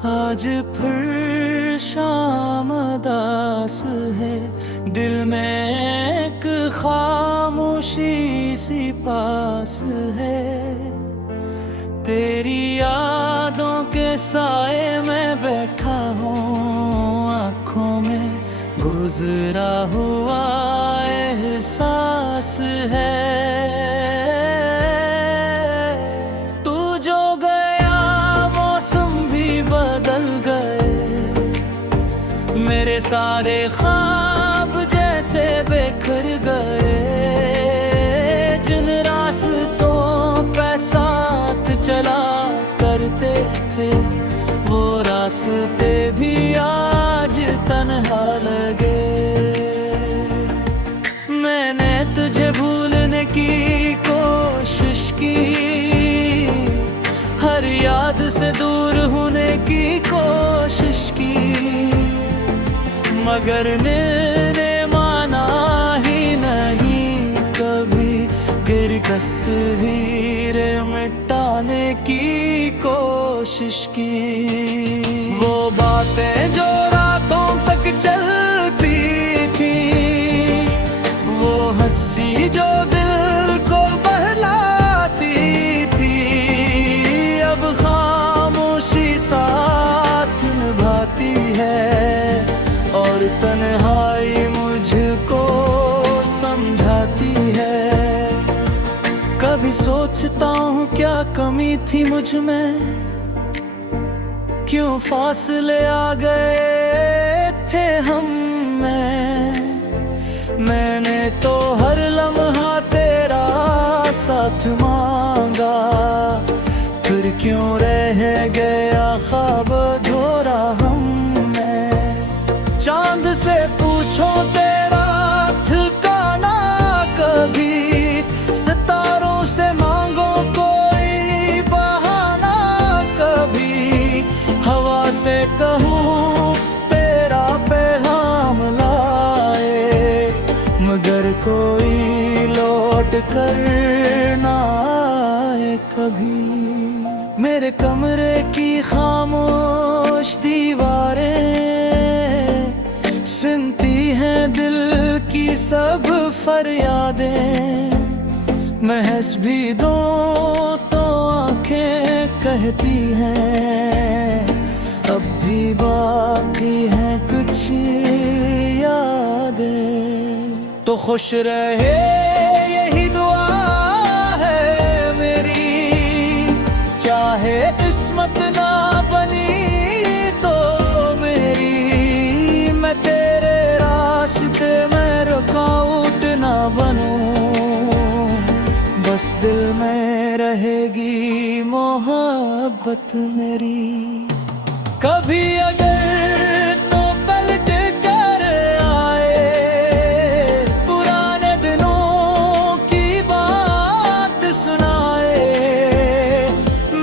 आज फिर शाम उदास है, दिल में एक खामोशी सी पास है। तेरी यादों के साए में बैठा हूँ, आँखों में गुजरा हुआ एहसास है। तू जो गया मौसम भी बदल गए, मेरे सारे ख्वाब जैसे बिखर गए। जिन रास्तों पे साथ चला करते थे, वो रास्ते भी आज तन्हा लगे। मैंने तुझे भूलने की कोशिश की, हर याद से दूर होने की कोशिश की, मगर ने माना ही नहीं कभी। गिर तस्वीर मिटाने की कोशिश की, वो बातें जो रातों तक चलती थी, वो हंसी जो दिल को बहलाती थी, अब खामोशी साथ निभाती है और तन्हाई मुझको समझाती है। कभी सोचता हूँ क्या कमी थी मुझ में, क्यों फासले आ गए थे हम में। मैंने तो हर लम्हा तेरा साथ मांगा, फिर क्यों रह गया ख्वाब अधूरा हम में। चांद से पूछो तेरा ठिकाना कभी, सितारों से मांगो कोई बहाना कभी, हवा से कहूँ तेरा पैगाम लाए, मगर कोई लौट कर ना आए कभी। मेरे कमरे की खामोश दीवारें सुनती हैं दिल की सब फरियादें। महस भी दो तो आंखें कहती हैं, अब भी बाकी हैं कुछ यादें। तो खुश रहे यही दुआ है मेरी, चाहे किस्मत ना बनी तो मेरी। मैं तेरे रास्ते में रुकावट ना बनूं, बस दिल में रहेगी मोहब्बत मेरी। कभी अगर तो पलट कर आए, पुराने दिनों की बात सुनाए,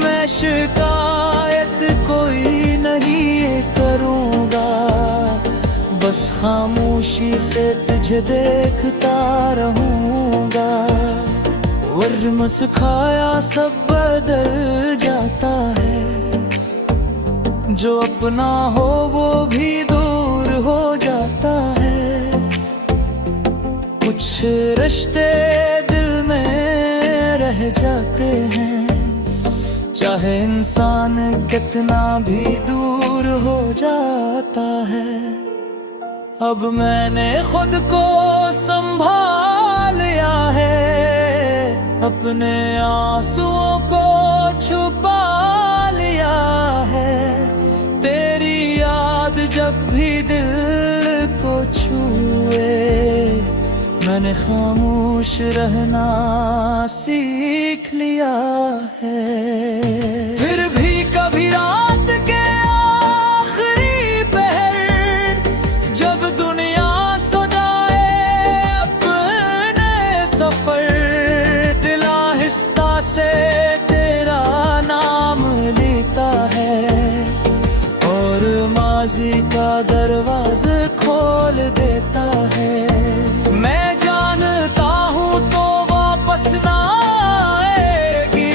मैं शिकायत कोई नहीं करूँगा, बस खामोशी से तुझे देखता रहूँगा। वर्र मुस्काया सब बदल जाता है, जो अपना हो वो भी दूर हो जाता है। कुछ रिश्ते दिल में रह जाते हैं, चाहे इंसान कितना भी दूर हो जाता है। अब मैंने खुद को संभाल लिया है, अपने आंसुओं को छुपा लिया है। तेरी याद जब भी दिल को छुए, मैंने खामोश रहना सीख लिया है। फिर भी कभी रात के आखिरी पहर, जब दुनिया सो जाए अपने सफर, से तेरा नाम लेता है और माजी का दरवाज़ा खोल देता है। मैं जानता हूँ तो वापस ना आएगी,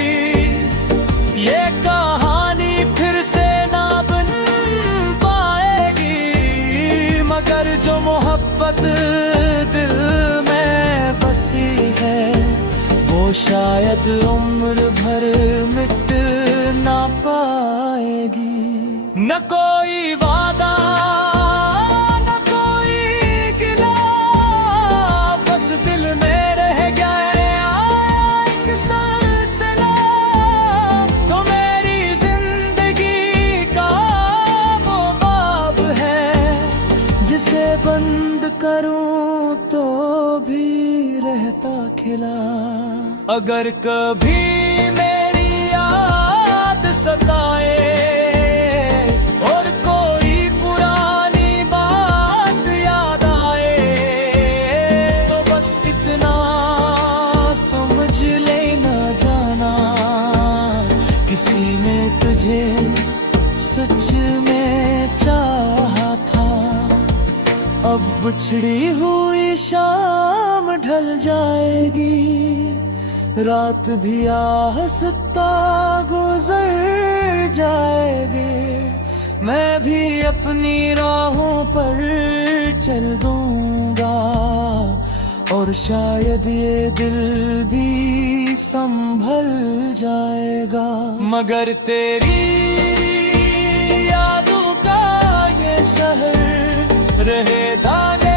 ये कहानी फिर से ना बन वो शायद उम्र भर मिट ना पाएगी। न कोई वादा न कोई गिला, बस दिल में रह गया एक सिलसिला। तो मेरी जिंदगी का वो बाब है जिसे बंद करूं तो भी रहता खिला। अगर कभी मेरी याद सताए और कोई पुरानी बात याद आए, तो बस इतना समझ लेना जाना, किसी ने तुझे सच में चाहा था। अब बिछड़ी हुई शाम ढल जाएगी, रात भी आहिस्ता गुजर जाएगी। मैं भी अपनी राहों पर चल दूंगा और शायद ये दिल भी संभल जाएगा। मगर तेरी यादों का ये शहर रहे दाने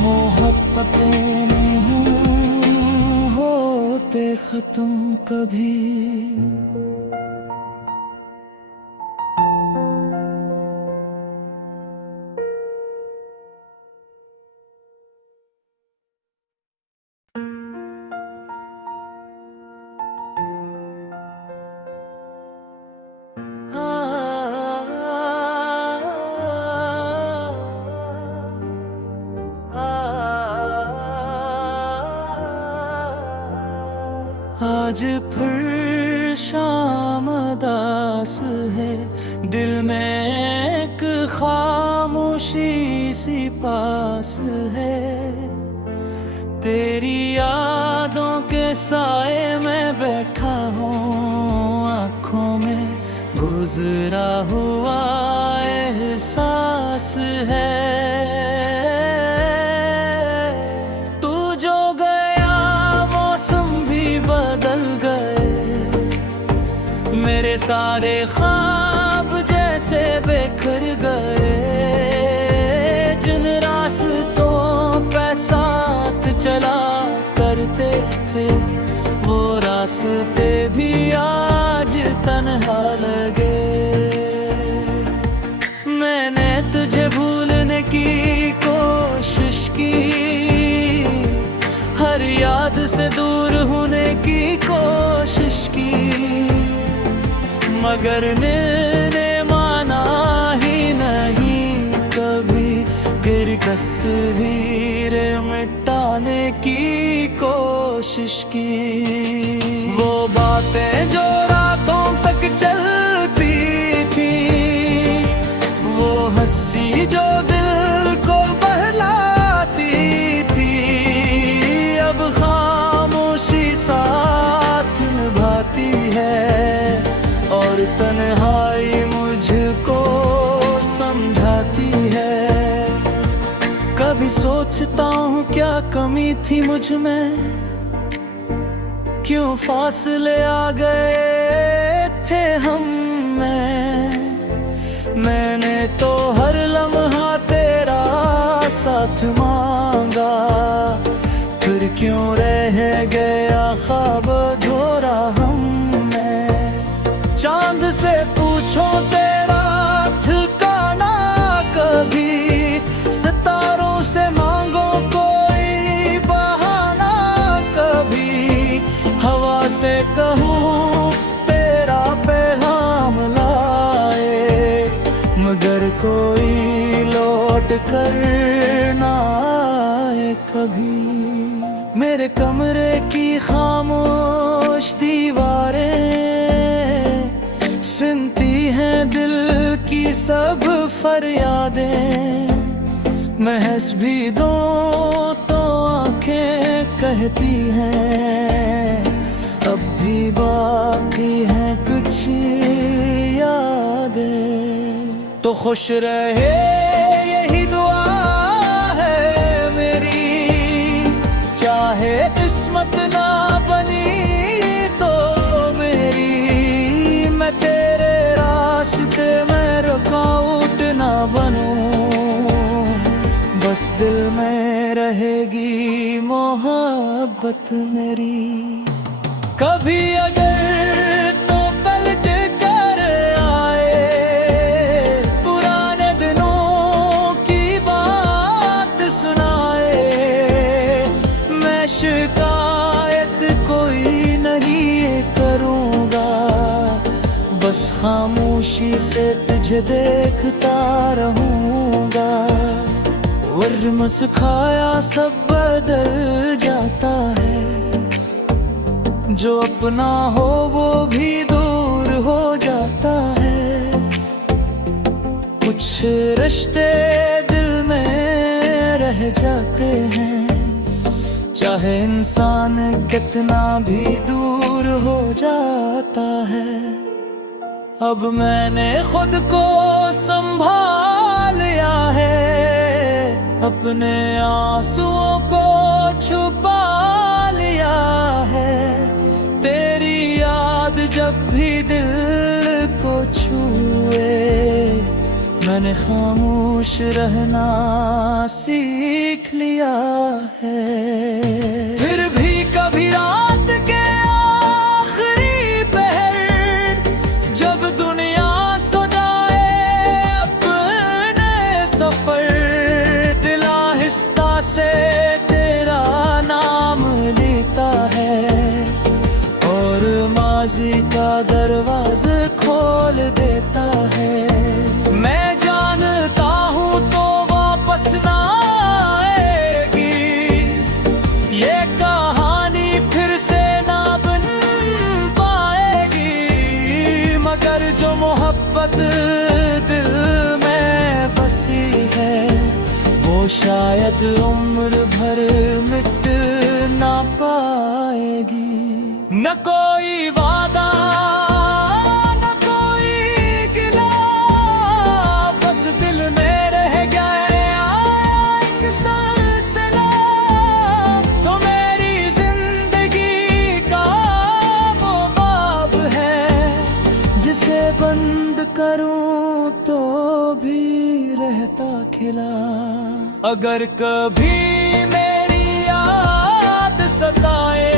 मोहब्बतें नहीं होते खत्म कभी। आज फिर शाम दास है, दिल में एक खामोशी सी पास है। तेरी यादों के साए में बैठा हूँ, आँखों में गुजरा हुआ एहसास है। मेरे सारे ख्वाब जैसे बिखर गए, जिन रास्तों पे साथ चला करते थे, वो रास्ते भी आज तन्हा लगे। मैंने तुझे भूलने की कोशिश की, हर याद से दूर होने की कोशिश की, मगर ने माना ही नहीं कभी। गिर तस्वीर मिटाने की कोशिश की, वो बातें जो रातों तक चलती थी, वो हंसी जो दिल को बहलाती थी, अब खामोशी साथ निभाती है और तन्हाई मुझको समझाती है। कभी सोचता हूँ क्या कमी थी मुझ में, क्यों फासले आ गए थे हम में। मैंने तो हर लम्हा तेरा साथ मांगा, फिर क्यों रह गया ख्वाब अधूरा हम। चांद से पूछो तेरा ठिकाना कभी, सितारों से मांगो कोई बहाना कभी, हवा से कहूँ तेरा पैगाम लाए, मगर कोई लौट कर ना आए कभी। मेरे कमरे की खामोश दीवारें सुनती हैं दिल की सब फरियादें, महस भी दो तो आंखें कहती हैं अब भी बाकी है कुछ यादें। तो खुश रहे यही दुआ है मेरी, चाहे किस्मत ना बनी तो मेरी। मैं तेरे रास्ते में रुकावट ना बनूं, बस दिल में रहेगी मोहब्बत मेरी। कभी अगर तो पलट कर आए, पुराने दिनों की बात सुनाए। मैं शिकायत कोई नहीं करूँगा, बस खामोशी से तुझे देखता रहूँगा। वर्र मुस्काया सब बदल जाता है, जो अपना हो वो भी दूर हो जाता है। कुछ रिश्ते दिल में रह जाते हैं, चाहे इंसान कितना भी दूर हो जाता है। अब मैंने खुद को संभाल लिया है, अपने आंसुओं को छुपा लिया है। तेरी याद जब भी दिल को छुए, मैंने खामोश रहना सीख लिया है। फिर भी कभी रात के आखिरी पहर, जब दुनिया सो जाए अपने सफर, दिल आहिस्ता से तेरा नाम लेता है और माज़ी का दरवाज़ा खोल देता है। मैं जानता हूँ तो वापस ना आएगी, ये कहानी फिर से ना बन पाएगी। मगर जो मोहब्बत दिल में बसी है, वो शायद उम्र भर मिट ना पाएगी। न कोई वादा न कोई गिला, बस दिल में रह गया एक सिलसिला। तो मेरी जिंदगी का वो बाब है, जिसे बंद करूं तो भी रहता खिला। अगर कभी मेरी याद सताए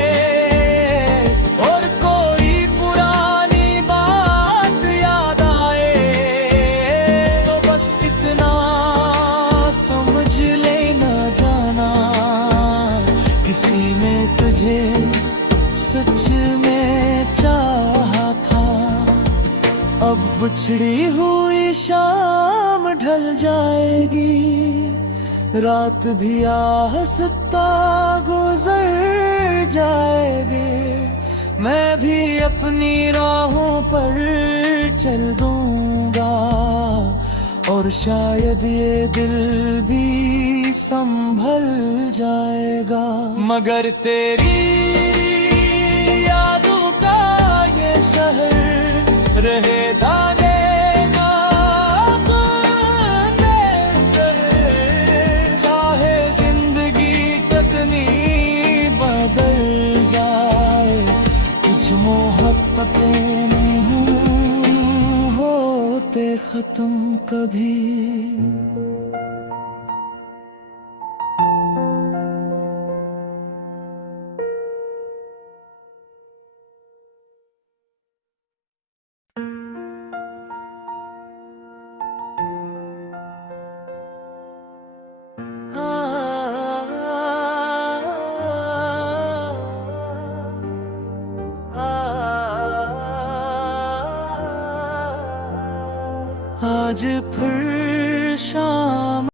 और कोई पुरानी बात याद आए, तो बस इतना समझ लेना जाना, किसी ने तुझे सच में चाहा था। अब बिछड़ी हुई शाम ढल जाएगी, रात भी आहिस्ता गुजर जाएगी। मैं भी अपनी राहों पर चल दूंगा, और शायद ये दिल भी संभल जाएगा। मगर तेरी यादों का ये शहर रहे दाने मोहब्बतें नहीं होते खत्म कभी। आज फिर शाम